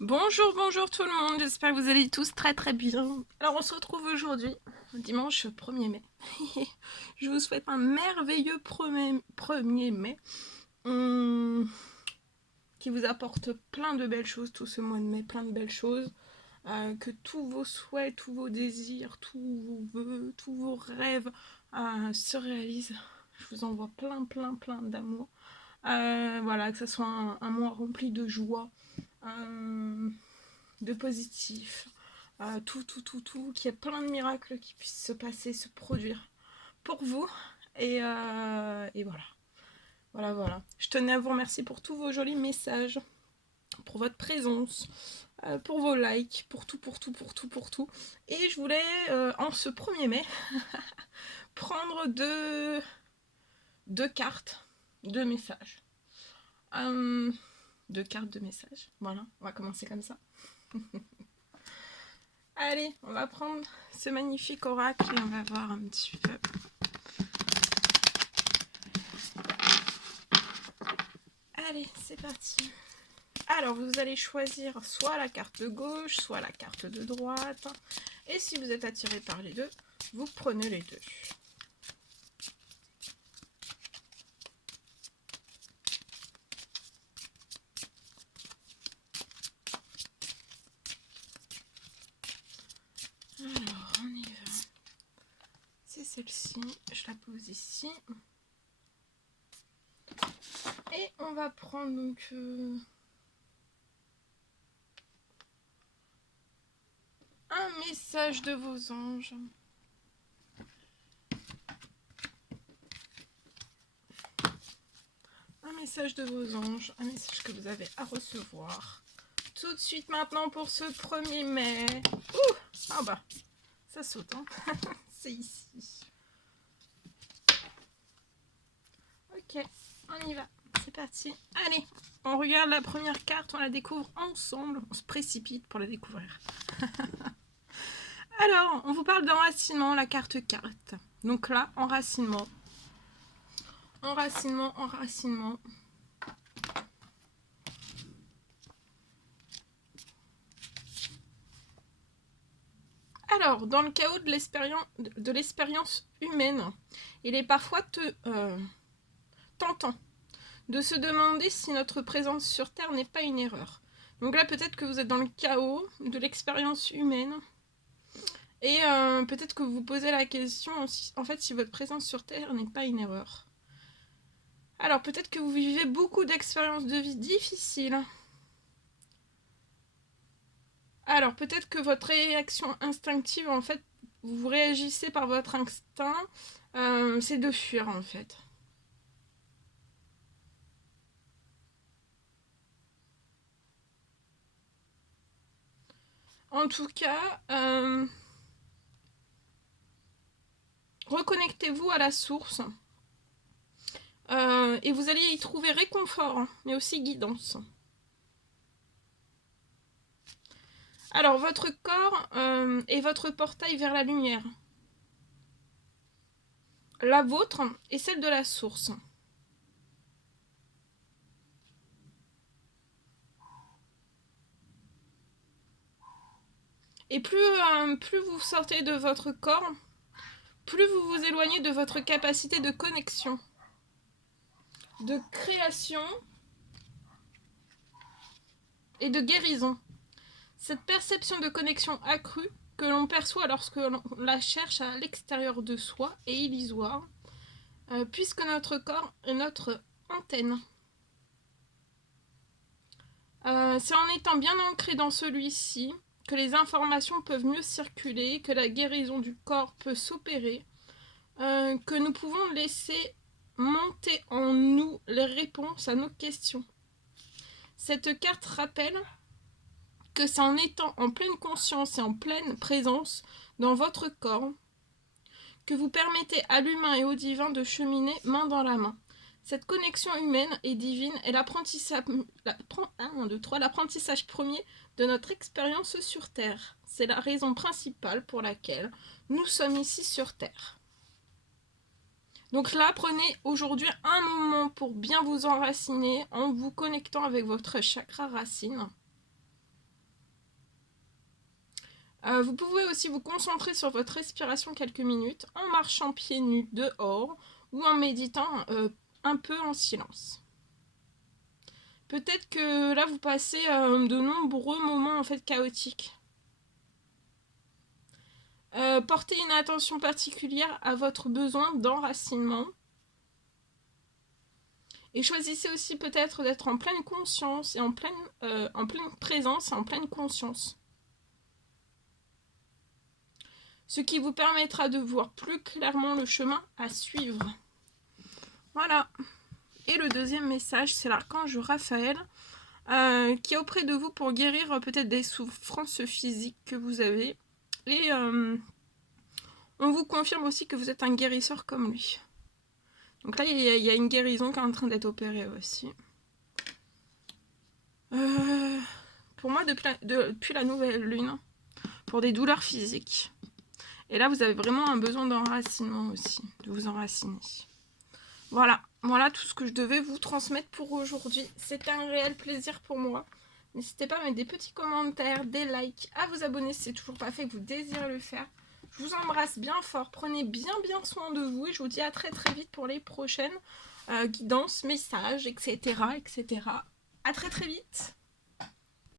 Bonjour, bonjour tout le monde, j'espère que vous allez tous très très bien. Alors on se retrouve aujourd'hui, dimanche 1er mai. Je vous souhaite un merveilleux 1er mai qui vous apporte plein de belles choses tout ce mois de mai, plein de belles choses. Que tous vos souhaits, tous vos désirs, tous vos vœux, tous vos rêves se réalisent. Je vous envoie plein plein plein d'amour. Voilà, que ce soit un mois rempli de joie, de positif, tout, qu'il y ait plein de miracles qui puissent se passer, se produire pour vous. Et voilà. Voilà. Je tenais à vous remercier pour tous vos jolis messages, pour votre présence, pour vos likes, pour tout. Et je voulais, en ce 1er mai, prendre deux cartes de messages. Deux cartes de messages. Voilà, on va commencer comme ça. Allez, on va prendre ce magnifique oracle et on va voir un petit peu. Allez, c'est parti. Alors, vous allez choisir soit la carte de gauche, soit la carte de droite. Et si vous êtes attiré par les deux, vous prenez les deux. Alors, on y va. C'est celle-ci, je la pose ici. Et on va prendre donc un message de vos anges. Un message de vos anges, un message que vous avez à recevoir. Tout de suite maintenant pour ce 1er mai. Ouh, ah bah, ça saute, hein. C'est ici. Ok, on y va. C'est parti. Allez, on regarde la première carte, on la découvre ensemble. On se précipite pour la découvrir. Alors, on vous parle d'enracinement, la carte 4. Donc là, enracinement. Enracinement. Alors, dans le chaos de l'expérience humaine, il est parfois tentant de se demander si notre présence sur Terre n'est pas une erreur. Donc là, peut-être que vous êtes dans le chaos de l'expérience humaine. Et peut-être que vous vous posez la question, en fait, si votre présence sur Terre n'est pas une erreur. Alors, peut-être que vous vivez beaucoup d'expériences de vie difficiles. Alors, peut-être que votre réaction instinctive, en fait, vous réagissez par votre instinct, c'est de fuir, en fait. En tout cas, reconnectez-vous à la source. Et vous allez y trouver réconfort, mais aussi guidance. Alors, votre corps est votre portail vers la lumière. La vôtre est celle de la source. Et plus vous sortez de votre corps, plus vous vous éloignez de votre capacité de connexion, de création et de guérison. Cette perception de connexion accrue que l'on perçoit lorsque l'on la cherche à l'extérieur de soi est illusoire, puisque notre corps est notre antenne. C'est en étant bien ancré dans celui-ci que les informations peuvent mieux circuler, que la guérison du corps peut s'opérer, que nous pouvons laisser monter en nous les réponses à nos questions. Cette carte rappelle que c'est en étant en pleine conscience et en pleine présence dans votre corps que vous permettez à l'humain et au divin de cheminer main dans la main. Cette connexion humaine et divine est l'apprentissage premier de notre expérience sur Terre. C'est la raison principale pour laquelle nous sommes ici sur Terre. Donc là, prenez aujourd'hui un moment pour bien vous enraciner en vous connectant avec votre chakra racine. Vous pouvez aussi vous concentrer sur votre respiration quelques minutes en marchant pieds nus dehors ou en méditant un peu en silence. Peut-être que là vous passez de nombreux moments en fait chaotiques. Portez une attention particulière à votre besoin d'enracinement. Et choisissez aussi peut-être d'être en pleine conscience et en pleine présence et en pleine conscience. Ce qui vous permettra de voir plus clairement le chemin à suivre. Voilà. Et le deuxième message, c'est l'archange Raphaël qui est auprès de vous pour guérir peut-être des souffrances physiques que vous avez. Et on vous confirme aussi que vous êtes un guérisseur comme lui. Donc là, il y a une guérison qui est en train d'être opérée aussi. Pour moi, depuis la nouvelle lune, pour des douleurs physiques. Et là, vous avez vraiment un besoin d'enracinement aussi, de vous enraciner. Voilà, voilà tout ce que je devais vous transmettre pour aujourd'hui. C'était un réel plaisir pour moi. N'hésitez pas à mettre des petits commentaires, des likes, à vous abonner si c'est toujours pas fait, que vous désirez le faire. Je vous embrasse bien fort, prenez bien soin de vous et je vous dis à très vite pour les prochaines guidances, messages, etc. À très vite.